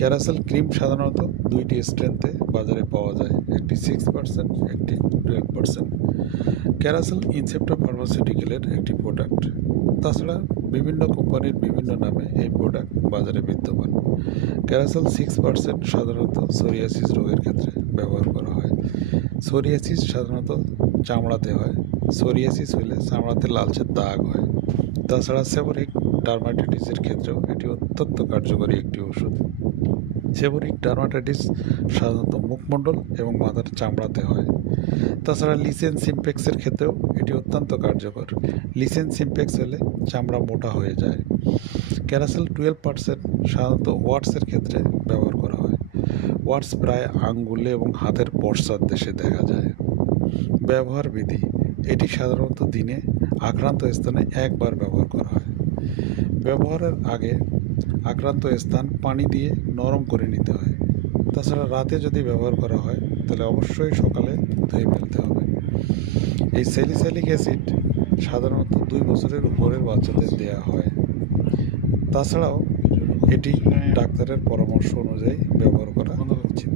ক্যারাসেল cream সাধারণত দুইটি স্ট্রেংথে বাজারে পাওয়া যায়, একটি 6%, একটি 12%। ক্যারাসেল ইনসেপ্টা ফার্মাসিউটিক্যালের একটি প্রোডাক্ট। তাছাড়া বিভিন্ন কোম্পানির বিভিন্ন নামে এই প্রোডাক্ট বাজারে বিদ্যমান। ক্যারাসেল 6% সাধারণত সোরিয়াসিস রোগের ক্ষেত্রে ব্যবহার করা হয়। সোরিয়াসিস সাধারণত চামড়াতে হয়। সোরিয়াসিস হলে চামড়াতে লালচে দাগ হয়। তাছাড়া সেবরিক ডার্মাটাইটিসের ক্ষেত্রেও এটি অত্যন্ত কার্যকরী একটি ওষুধ। সেবরিক ডার্মাটাইটিস সাধারণত মুখমণ্ডল এবং মাথার চামড়াতে হয়। তাছাড়া লিসেন সিমপ্লেক্সের ক্ষেত্রেও এটি অত্যন্ত কার্যকর। লিসেন সিমপ্লেক্স হলে চামড়া মোটা হয়ে যায়। ক্যারাসেল 12% সাধারণত ওয়াটসের ক্ষেত্রে ব্যবহার করা হয়। ওয়াটস প্রায় আঙ্গুলে এবং হাতের পশ্চাৎ দেশে দেখা যায়। ব্যবহার বিধি: এটি সাধারণত দিনে আক্রান্ত স্থানে একবার ব্যবহার করা হয়। ব্যবহারের আগে আক্রান্ত স্থান পানি দিয়ে নরম করে নিতে হয়। তাছাড়া রাতে যদি ব্যবহার করা হয় তাহলে অবশ্যই সকালে ধুয়ে ফেলতে হবে। এই স্যালিসাইলিক অ্যাসিড সাধারণত 2 বছরের উপরের বাচ্চাদের দেওয়া হয়। তাছাড়াও এটি ডাক্তারের পরামর্শ অনুযায়ী ব্যবহার করা উচিত।